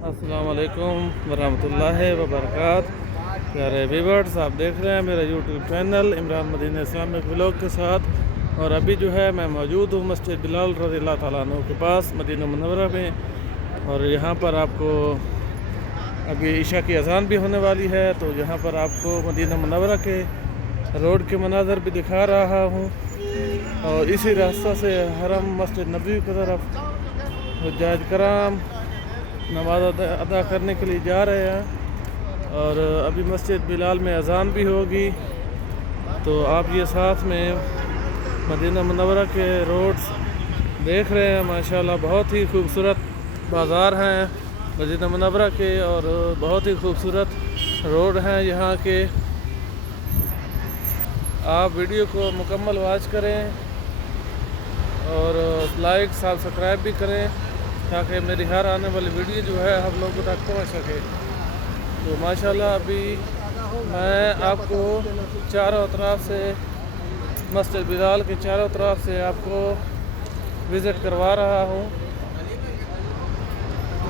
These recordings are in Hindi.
अस्सलाम वालेकुम वरहमतुल्लाहि वबरकात। प्यारे व्यूअर्स, आप देख रहे हैं मेरा YouTube channel Imran Madina Islamic vlog के साथ। और अभी जो है मैं मौजूद हूँ मस्जिद बिलाल रज़ियल्लाहु ताला अन्हु के पास मदीना मुनव्वरा में। और यहाँ पर आपको अभी ईशा की अज़ान भी होने वाली है, तो यहाँ पर आपको मदीना मुनव्वरा के रोड के मनाज़र भी दिखा रहा हूँ। और इसी रास्ता से हरम मस्जिद नबवी की तरफ हुज्जाज कराम नमाज अदा करने के लिए जा रहे हैं। और अभी मस्जिद बिलाल में अज़ान भी होगी, तो आप ये साथ में मदीना मुनव्वरा के रोड्स देख रहे हैं। माशाल्लाह बहुत ही खूबसूरत बाज़ार हैं मदीना मुनव्वरा के, और बहुत ही खूबसूरत रोड हैं यहाँ के। आप वीडियो को मुकम्मल वॉच करें और लाइक सब्सक्राइब भी करें, ताकि मेरी हर आने वाली वीडियो जो है हम लोगों तक पहुंच सके। तो माशाल्लाह अभी मैं आपको चारों तरफ से मस्जिद बिलाल के चारों तरफ से आपको विज़िट करवा रहा हूं।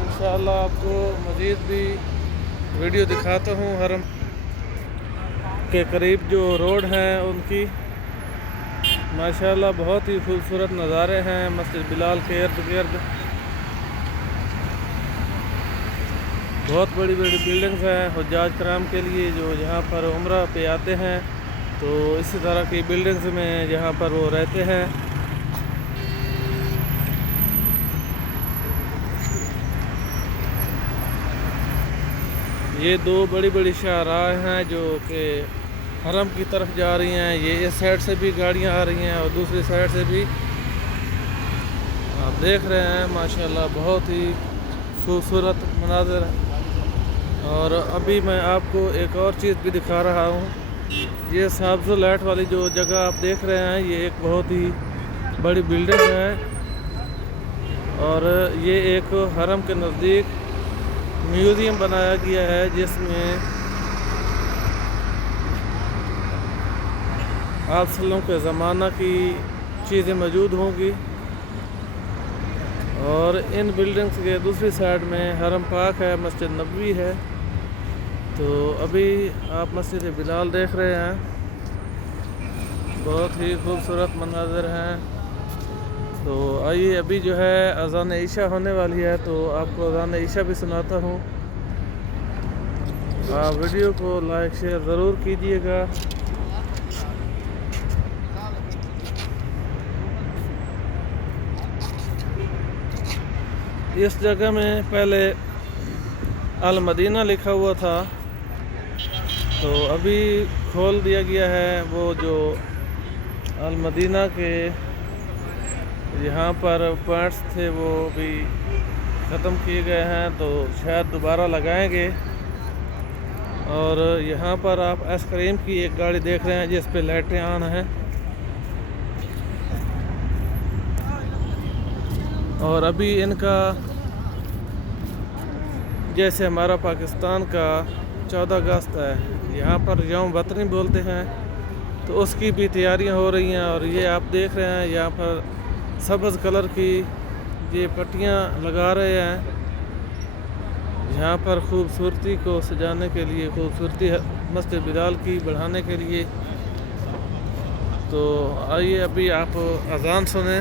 इंशाअल्लाह आपको मज़ीद भी वीडियो दिखाता हूं। हरम के करीब जो रोड हैं उनकी माशाल्लाह बहुत ही खूबसूरत नज़ारे हैं। मस्जिद बिलाल के इर्द गिर्द बहुत बड़ी बड़ी बिल्डिंग्स हैं हुज्जाज कराम के लिए, जो यहाँ पर उम्रा पे आते हैं। तो इसी तरह की बिल्डिंग्स में यहाँ पर वो रहते हैं। ये दो बड़ी बड़ी शाहराह हैं जो कि हरम की तरफ जा रही हैं। ये इस साइड से भी गाड़ियाँ आ रही हैं और दूसरी साइड से भी आप देख रहे हैं। माशाल्लाह बहुत ही खूबसूरत मनाज़र है। और अभी मैं आपको एक और चीज़ भी दिखा रहा हूँ। ये सब्ज़ लाइट वाली जो जगह आप देख रहे हैं, ये एक बहुत ही बड़ी बिल्डिंग है। और ये एक हरम के नज़दीक म्यूज़ियम बनाया गया है, जिसमें आप सल्लल्लाहु के ज़माना की चीज़ें मौजूद होंगी। और इन बिल्डिंग्स के दूसरी साइड में हरम पाक है, मस्जिद नबवी है। तो अभी आप मस्जिद बिलाल देख रहे हैं, बहुत ही खूबसूरत मंजर हैं। तो आइए अभी जो है अज़ान ईशा होने वाली है, तो आपको अज़ान ईशा भी सुनाता हूँ। आप वीडियो को लाइक शेयर ज़रूर कीजिएगा। इस जगह में पहले अल मदीना लिखा हुआ था, तो अभी खोल दिया गया है। वो जो अल मदीना के यहाँ पर पॉइंट्स थे वो भी ख़त्म किए गए हैं, तो शायद दोबारा लगाएंगे। और यहाँ पर आप आइसक्रीम की एक गाड़ी देख रहे हैं जिस पे लाइटें ऑन हैं। और अभी इनका जैसे हमारा पाकिस्तान का 14 अगस्त है, यहाँ पर यौम वतनी बोलते हैं, तो उसकी भी तैयारियां हो रही हैं। और ये आप देख रहे हैं यहाँ पर सब्ज़ कलर की ये पट्टियाँ लगा रहे हैं, यहाँ पर खूबसूरती को सजाने के लिए, खूबसूरती मस्जिद बिलाल की बढ़ाने के लिए। तो आइए अभी आप अज़ान सुने।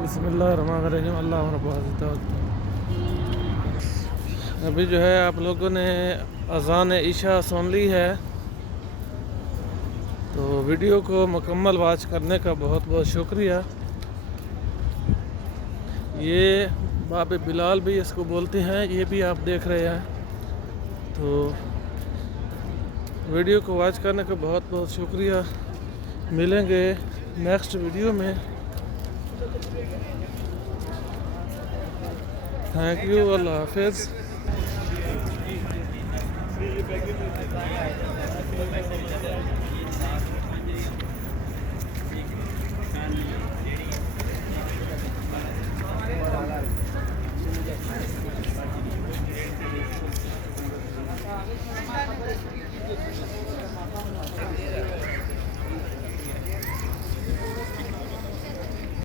बिस्मिल्लाहिर्रहमानिर्रहीम अल्लाह रब्बुल इज़्ज़त। अभी जो है आप लोगों ने अज़ान ईशा सुन ली है, तो वीडियो को मुकम्मल वॉच करने का बहुत बहुत शुक्रिया। ये बाब बिलाल भी इसको बोलते हैं, ये भी आप देख रहे हैं, तो वीडियो को वॉच करने का बहुत बहुत शुक्रिया। मिलेंगे नेक्स्ट वीडियो में। थैंक यू, अल्लाह हाफिज़।